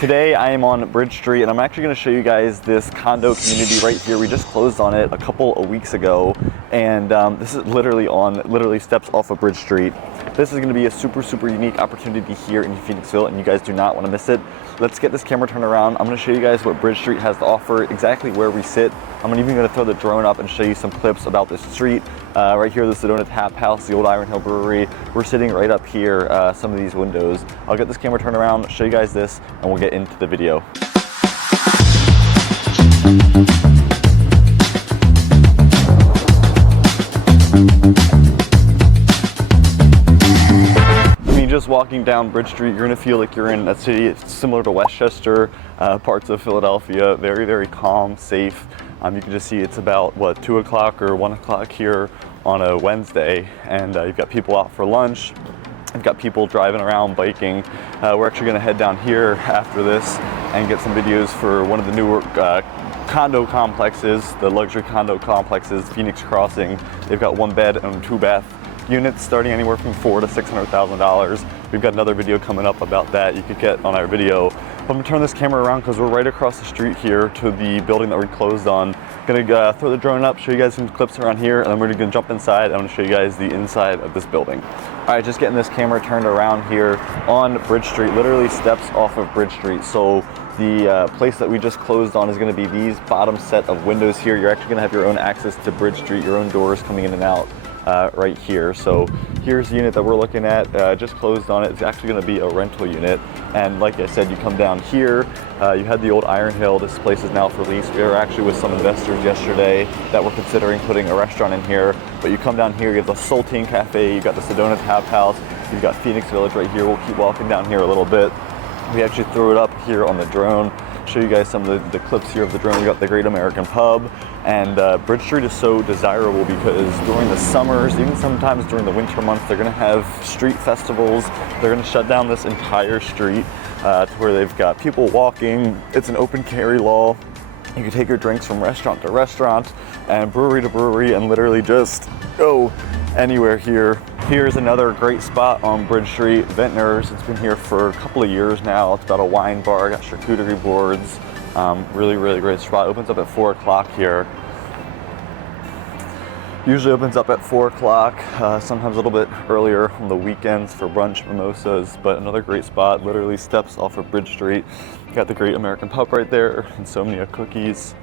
Today I am on Bridge Street and I'm actually going to show you guys this condo community right here. We just closed on it a couple of weeks ago, and this is literally steps off of Bridge Street. This is going to be a super unique opportunity here in Phoenixville, and you guys do not want to miss it. Let's get this camera turned around. I'm going to show you guys what Bridge Street has to offer, exactly where we sit. I'm even going to throw the drone up and show you some clips about this street. Right here, the Sedona Tap House, the old Iron Hill Brewery. We're sitting right up here, some of these windows. I'll get this camera turned around, show you guys this, and we'll get into the video. Just walking down Bridge Street, you're gonna feel like you're in a city similar to Westchester, parts of Philadelphia. Very calm, safe. You can just see it's about, what, 2 o'clock or 1 o'clock here on a Wednesday, and you've got people out for lunch. I've got people driving around, biking. We're actually gonna head down here after this and get some videos for one of the newer condo complexes, the luxury condo complexes, Phoenix Crossing. They've got 1 bed and 2 bath units starting anywhere from $400,000 to $600,000. We've got another video coming up about that you could get on our video. I'm gonna turn this camera around because we're right across the street here to the building that we closed on. Gonna throw the drone up, show you guys some clips around here, and then we're gonna jump inside. I'm gonna show you guys the inside of this building. All right, just getting this camera turned around here on Bridge Street, literally steps off of Bridge Street. So the place that we just closed on is going to be these bottom set of windows here. You're actually going to have your own access to Bridge Street, your own doors coming in and out right here. So here's the unit that we're looking at, just closed on it. It's actually going to be a rental unit. And like I said, you come down here, you had the old Iron Hill. This place is now for lease. We were actually with some investors yesterday that were considering putting a restaurant in here. But you come down here, you have the Saltine Cafe, you've got the Sedona Tap House, you've got Phoenix Village right here. We'll keep walking down here a little bit. We actually threw it up here on the drone, show you guys some of the clips here of the drone. We got the Great American Pub, and Bridge Street is so desirable because during the summers, even sometimes during the winter months, they're gonna have street festivals. They're gonna shut down this entire street to where they've got people walking. It's an open carry law. You can take your drinks from restaurant to restaurant and brewery to brewery and literally just go anywhere here. Here's another great spot on Bridge Street, Ventnor's. It's been here for a couple of years now. It's got a wine bar, got charcuterie boards. Really great spot. Opens up at 4 o'clock here. Usually opens up at 4 o'clock, sometimes a little bit earlier on the weekends for brunch, mimosas, but another great spot, literally steps off of Bridge Street. Got the Great American Pub right there, Insomnia Cookies.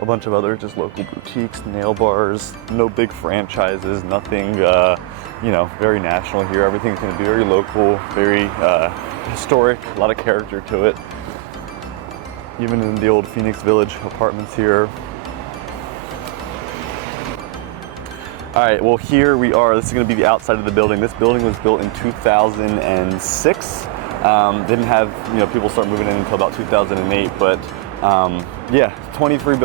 A bunch of other just local boutiques, nail bars, no big franchises, nothing, very national here. Everything's gonna be very local, very historic, a lot of character to it. Even in the old Phoenix Village apartments here. All right, well, here we are. This is gonna be the outside of the building. This building was built in 2006. Didn't have, people start moving in until about 2008, but yeah, 23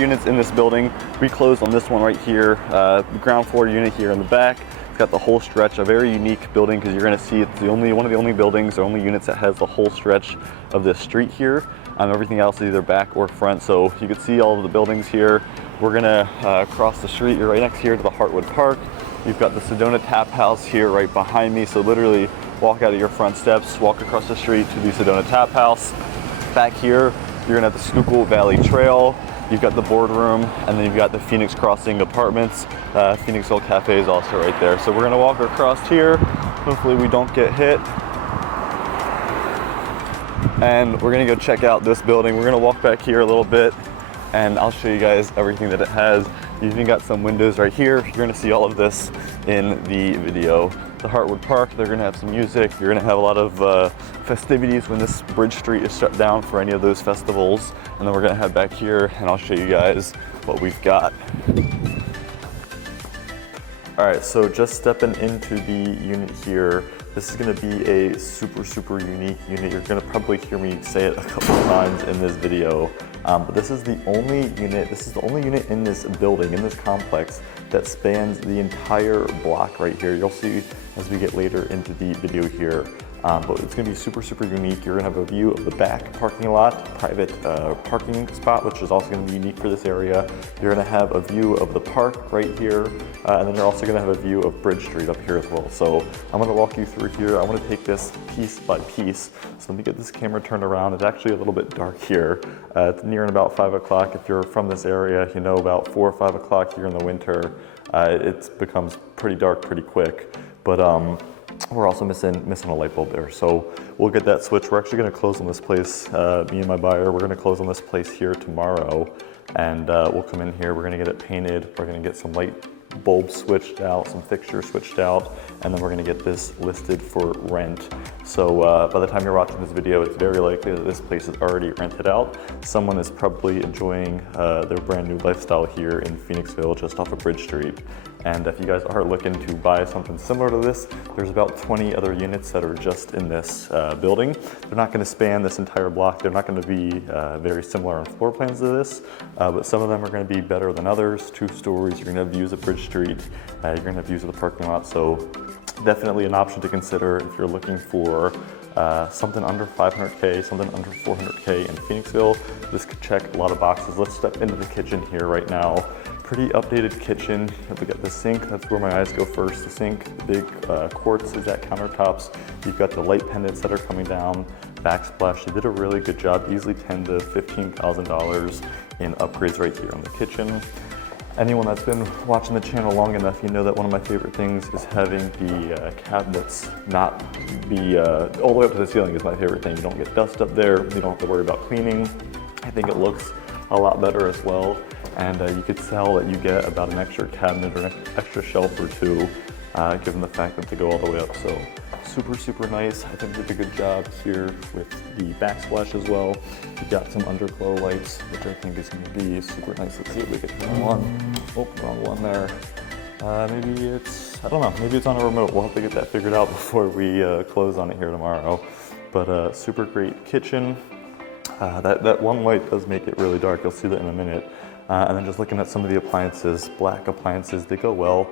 units in this building. We closed on this one right here, the ground floor unit here in the back. It's got the whole stretch, a very unique building because you're gonna see it's one of the only buildings or only units that has the whole stretch of this street here. Everything else is either back or front, so you can see all of the buildings here. We're gonna cross the street. You're right next here to the Heartwood Park. You've got the Sedona Tap House here right behind me, so literally walk out of your front steps, walk across the street to the Sedona Tap House. Back here, you're gonna have the Schuylkill Valley Trail. You've got the boardroom, and then you've got the Phoenix Crossing Apartments. Phoenixville Cafe is also right there. So we're gonna walk across here. Hopefully we don't get hit. And we're gonna go check out this building. We're gonna walk back here a little bit, and I'll show you guys everything that it has. You've even got some windows right here. You're gonna see all of this in the video. The Heartwood Park, they're gonna have some music. You're gonna have a lot of festivities when this Bridge Street is shut down for any of those festivals. And then we're gonna head back here and I'll show you guys what we've got. All right, so just stepping into the unit here. This is gonna be a super unique unit. You're gonna probably hear me say it a couple times in this video. But this is the only unit in this building, in this complex, that spans the entire block right here. You'll see as we get later into the video here. but it's gonna be super, super unique. You're gonna have a view of the back parking lot, private parking spot, which is also gonna be unique for this area. You're gonna have a view of the park right here, and then you're also gonna have a view of Bridge Street up here as well. So I'm gonna walk you through here. I wanna take this piece by piece. So let me get this camera turned around. It's actually a little bit dark here. It's nearing about 5 o'clock. If you're from this area, you know about 4 or 5 o'clock here in the winter, it becomes pretty dark pretty quick. But we're also missing a light bulb there. So we'll get that switched. We're actually gonna close on this place, me and my buyer, we're gonna close on this place here tomorrow, and we'll come in here, we're gonna get it painted, we're gonna get some light bulbs switched out, some fixtures switched out, and then we're gonna get this listed for rent. So by the time you're watching this video, it's very likely that this place is already rented out. Someone is probably enjoying their brand new lifestyle here in Phoenixville, just off of Bridge Street. And if you guys are looking to buy something similar to this, there's about 20 other units that are just in this building. They're not gonna span this entire block. They're not gonna be very similar on floor plans to this, but some of them are gonna be better than others. 2 stories, you're gonna have views of Bridge Street, you're gonna have views of the parking lot. So definitely an option to consider if you're looking for something under 500K, something under 400K in Phoenixville. This could check a lot of boxes. Let's step into the kitchen here right now. Pretty updated kitchen. We got the sink, that's where my eyes go first. The sink, the big quartz is at countertops. You've got the light pendants that are coming down, backsplash. They did a really good job, easily $10,000 to $15,000 in upgrades right here on the kitchen. Anyone that's been watching the channel long enough, you know that one of my favorite things is having the cabinets not be all the way up to the ceiling is my favorite thing. You don't get dust up there, you don't have to worry about cleaning. I think it looks a lot better as well. And you could tell that you get about an extra cabinet or an extra shelf or 2, given the fact that they go all the way up. So super, super nice. I think they did a good job here with the backsplash as well. You got some underglow lights, which I think is gonna be super nice. Let's see if we can turn one. Oh, wrong one there. Maybe it's, I don't know, maybe it's on a remote. We'll have to get that figured out before we close on it here tomorrow. But super great kitchen. That one light does make it really dark. You'll see that in a minute. And then just looking at some of the appliances, black appliances, they go well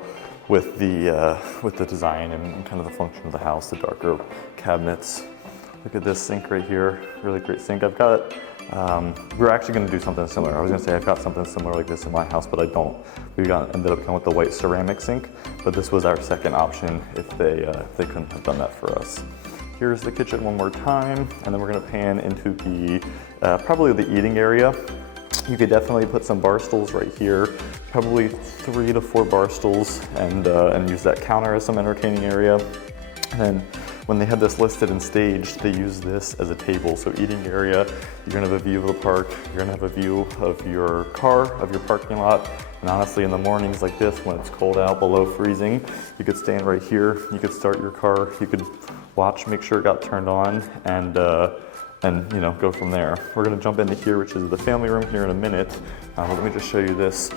with the design and kind of the function of the house, the darker cabinets. Look at this sink right here, really great sink. I've got, we're actually gonna do something similar. I was gonna say I've got something similar like this in my house, but I don't. Ended up going with the white ceramic sink, but this was our second option if they couldn't have done that for us. Here's the kitchen one more time, and then we're gonna pan into the, probably the eating area. You could definitely put some bar stools right here, probably 3 to 4 bar stools, and use that counter as some entertaining area. And then when they had this listed and staged, they use this as a table. So eating area, you're gonna have a view of the park, you're gonna have a view of your car, of your parking lot. And honestly, in the mornings like this, when it's cold out below freezing, you could stand right here, you could start your car, you could watch, make sure it got turned on, and you know, go from there. We're gonna jump into here, which is the family room here in a minute. Let me just show you this,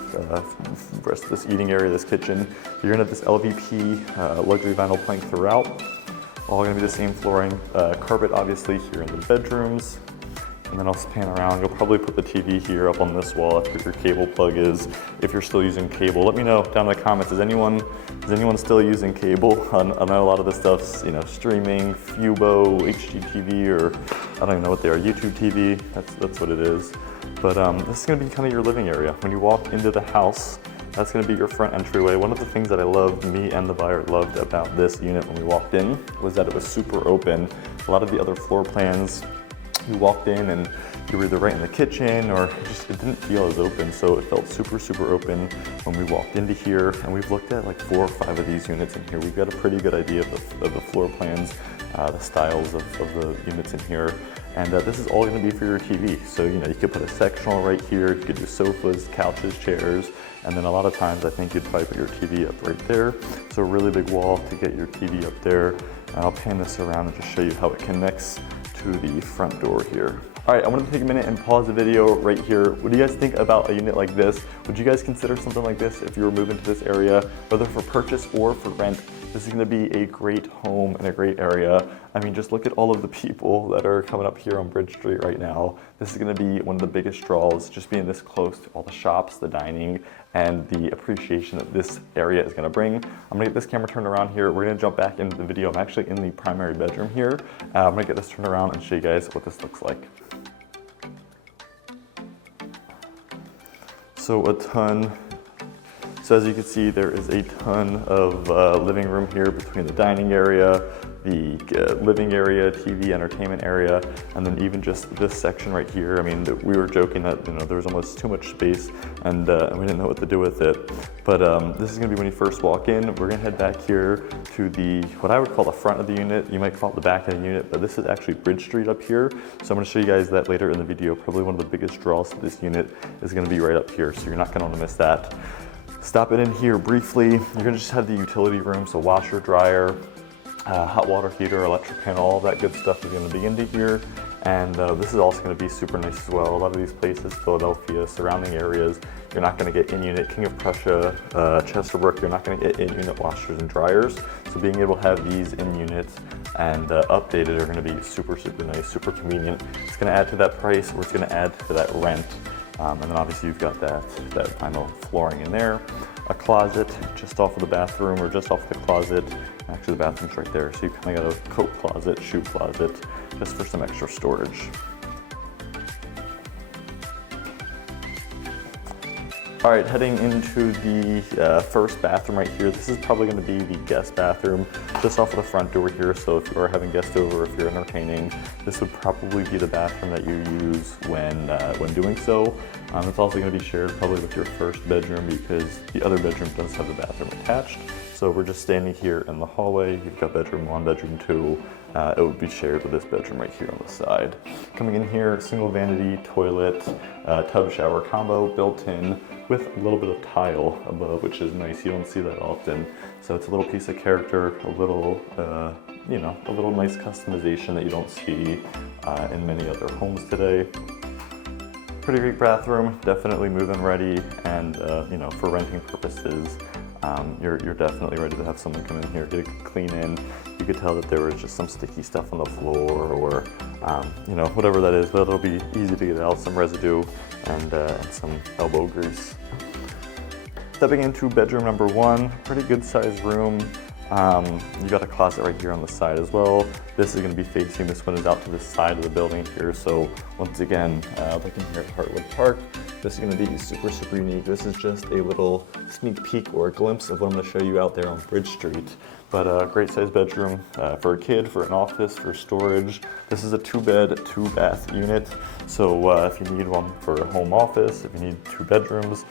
rest of this eating area, this kitchen. You're gonna have this LVP luxury vinyl plank throughout. All gonna be the same flooring. Carpet obviously here in the bedrooms. And then I'll pan around. You'll probably put the TV here up on this wall after your cable plug is, if you're still using cable. Let me know down in the comments, is anyone still using cable? I know a lot of this stuff's, you know, streaming, Fubo, HGTV, or I don't even know what they are, YouTube TV, that's what it is. But this is gonna be kind of your living area. When you walk into the house, that's gonna be your front entryway. One of the things that I loved, me and the buyer loved about this unit when we walked in, was that it was super open. A lot of the other floor plans, you walked in and you were either right in the kitchen or it didn't feel as open, so it felt super, super open when we walked into here. And we've looked at like 4 or 5 of these units in here. We've got a pretty good idea of the floor plans, the styles of the units in here. And this is all gonna be for your TV. So, you know, you could put a sectional right here, you could do sofas, couches, chairs, and then a lot of times I think you'd probably put your TV up right there. So a really big wall to get your TV up there. And I'll pan this around and just show you how it connects to the front door here. All right, I wanted to take a minute and pause the video right here. What do you guys think about a unit like this? Would you guys consider something like this if you were moving to this area, whether for purchase or for rent? This is gonna be a great home in a great area. I mean, just look at all of the people that are coming up here on Bridge Street right now. This is gonna be one of the biggest draws, just being this close to all the shops, the dining, and the appreciation that this area is gonna bring. I'm gonna get this camera turned around here. We're gonna jump back into the video. I'm actually in the primary bedroom here. I'm gonna get this turned around and show you guys what this looks like. So as you can see, there is a ton of living room here between the dining area, the living area, TV, entertainment area, and then even just this section right here. I mean, we were joking that there was almost too much space, and we didn't know what to do with it. But this is gonna be when you first walk in. We're gonna head back here to what I would call the front of the unit. You might call it the back of the unit, but this is actually Bridge Street up here. So I'm gonna show you guys that later in the video. Probably one of the biggest draws to this unit is gonna be right up here, so you're not gonna wanna miss that. Stopping in here briefly, you're gonna just have the utility room, so washer, dryer, hot water heater, electric panel, all that good stuff is gonna be into here. And this is also gonna be super nice as well. A lot of these places, Philadelphia, surrounding areas, you're not gonna get in-unit King of Prussia, Chesterbrook, you're not gonna get in-unit washers and dryers. So being able to have these in-unit and updated are gonna be super, super nice, super convenient. It's gonna add to that price, or it's gonna add to that rent. And then obviously you've got that vinyl flooring in there. A closet just off of the bathroom, or just off the closet. Actually the bathroom's right there, so you kind of got a coat closet, shoe closet, just for some extra storage. All right, heading into the first bathroom right here. This is probably gonna be the guest bathroom, just off of the front door here. So if you are having guests over, if you're entertaining, this would probably be the bathroom that you use when doing so. It's also gonna be shared probably with your first bedroom, because the other bedroom does have the bathroom attached. So we're just standing here in the hallway. You've got bedroom 1, bedroom 2. It would be shared with this bedroom right here on the side. Coming in here, single vanity, toilet, tub shower combo built in with a little bit of tile above, which is nice. You don't see that often. So it's a little piece of character, a little, a little nice customization that you don't see in many other homes today. Pretty great bathroom, definitely move-in ready, and for renting purposes, you're definitely ready to have someone come in here, get a clean in. You could tell that there was just some sticky stuff on the floor, or whatever that is, but it'll be easy to get out, some residue and some elbow grease. Stepping into bedroom number 1, pretty good sized room. You got a closet right here on the side as well. This is going to be facing, this one is out to the side of the building here. So once again, looking here at Heartwood Park, this is going to be super, super unique. This is just a little sneak peek or a glimpse of what I'm going to show you out there on Bridge Street. But a great sized bedroom for a kid, for an office, for storage. This is a 2-bed, 2-bath unit. So if you need one for a home office, if you need 2 bedrooms,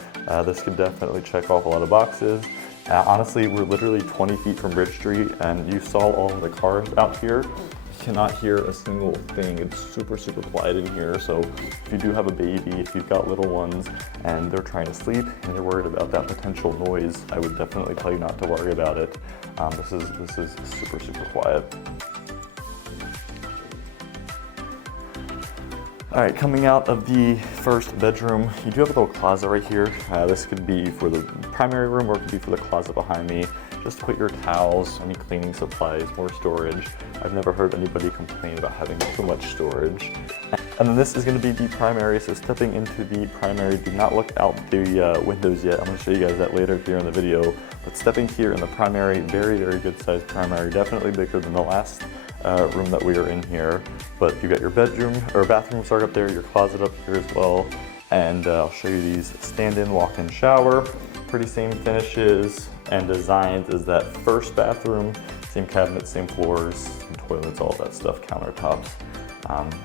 this could definitely check off a lot of boxes. Honestly, we're literally 20 feet from Bridge Street, and you saw all of the cars out here. You cannot hear a single thing. It's super, super quiet in here. So if you do have a baby, if you've got little ones and they're trying to sleep and you're worried about that potential noise, I would definitely tell you not to worry about it. This is super, super quiet. All right, coming out of the first bedroom, you do have a little closet right here. This could be for the primary room, or it could be for the closet behind me. Just to put your towels, any cleaning supplies, more storage. I've never heard anybody complain about having too much storage. And then this is gonna be the primary, so stepping into the primary, do not look out the windows yet. I'm gonna show you guys that later here in the video. But stepping here in the primary, very, very good sized primary, definitely bigger than the last room that we are in here. But you got your bedroom, or bathroom start up there, your closet up here as well. And I'll show you these stand-in, walk-in shower. Pretty same finishes and designs as that first bathroom. Same cabinets, same floors, same toilets, all that stuff, countertops.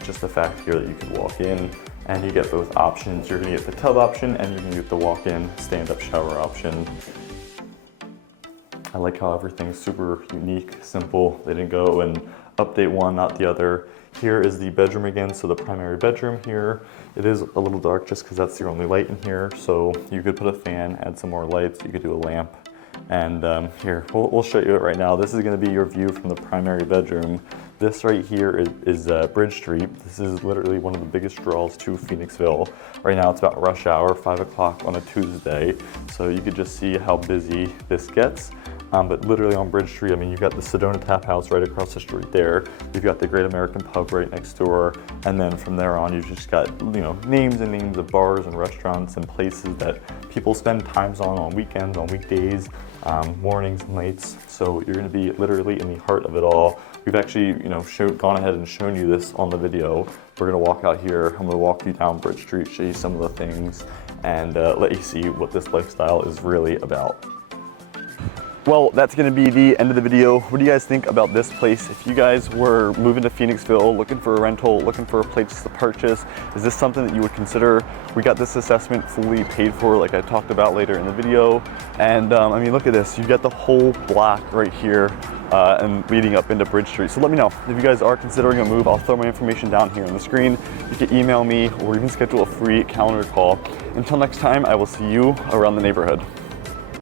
Just the fact here that you could walk in and you get both options. You're gonna get the tub option and you're gonna get the walk-in stand-up shower option. I like how everything's super unique, simple. They didn't go and update one, not the other. Here is the bedroom again, so the primary bedroom here. It is a little dark just because that's your only light in here, so you could put a fan, add some more lights, you could do a lamp. And here, we'll show you it right now. This is gonna be your view from the primary bedroom. This right here is Bridge Street. This is literally one of the biggest draws to Phoenixville. Right now it's about rush hour, 5 o'clock on a Tuesday. So you could just see how busy this gets. but literally on Bridge Street, I mean, you've got the Sedona Tap House right across the street there. You've got the Great American Pub right next door. And then from there on, you've just got, you know, names and names of bars and restaurants and places that people spend times on weekends, on weekdays, mornings and nights. So you're gonna be literally in the heart of it all. We've actually, you know, gone ahead and shown you this on the video. We're gonna walk out here. I'm gonna walk you down Bridge Street, show you some of the things, and let you see what this lifestyle is really about. Well, that's gonna be the end of the video. What do you guys think about this place? If you guys were moving to Phoenixville, looking for a rental, looking for a place to purchase, is this something that you would consider? We got this assessment fully paid for, like I talked about later in the video. And I mean, look at this. You've got the whole block right here and leading up into Bridge Street. So let me know if you guys are considering a move. I'll throw my information down here on the screen. You can email me or even schedule a free calendar call. Until next time, I will see you around the neighborhood.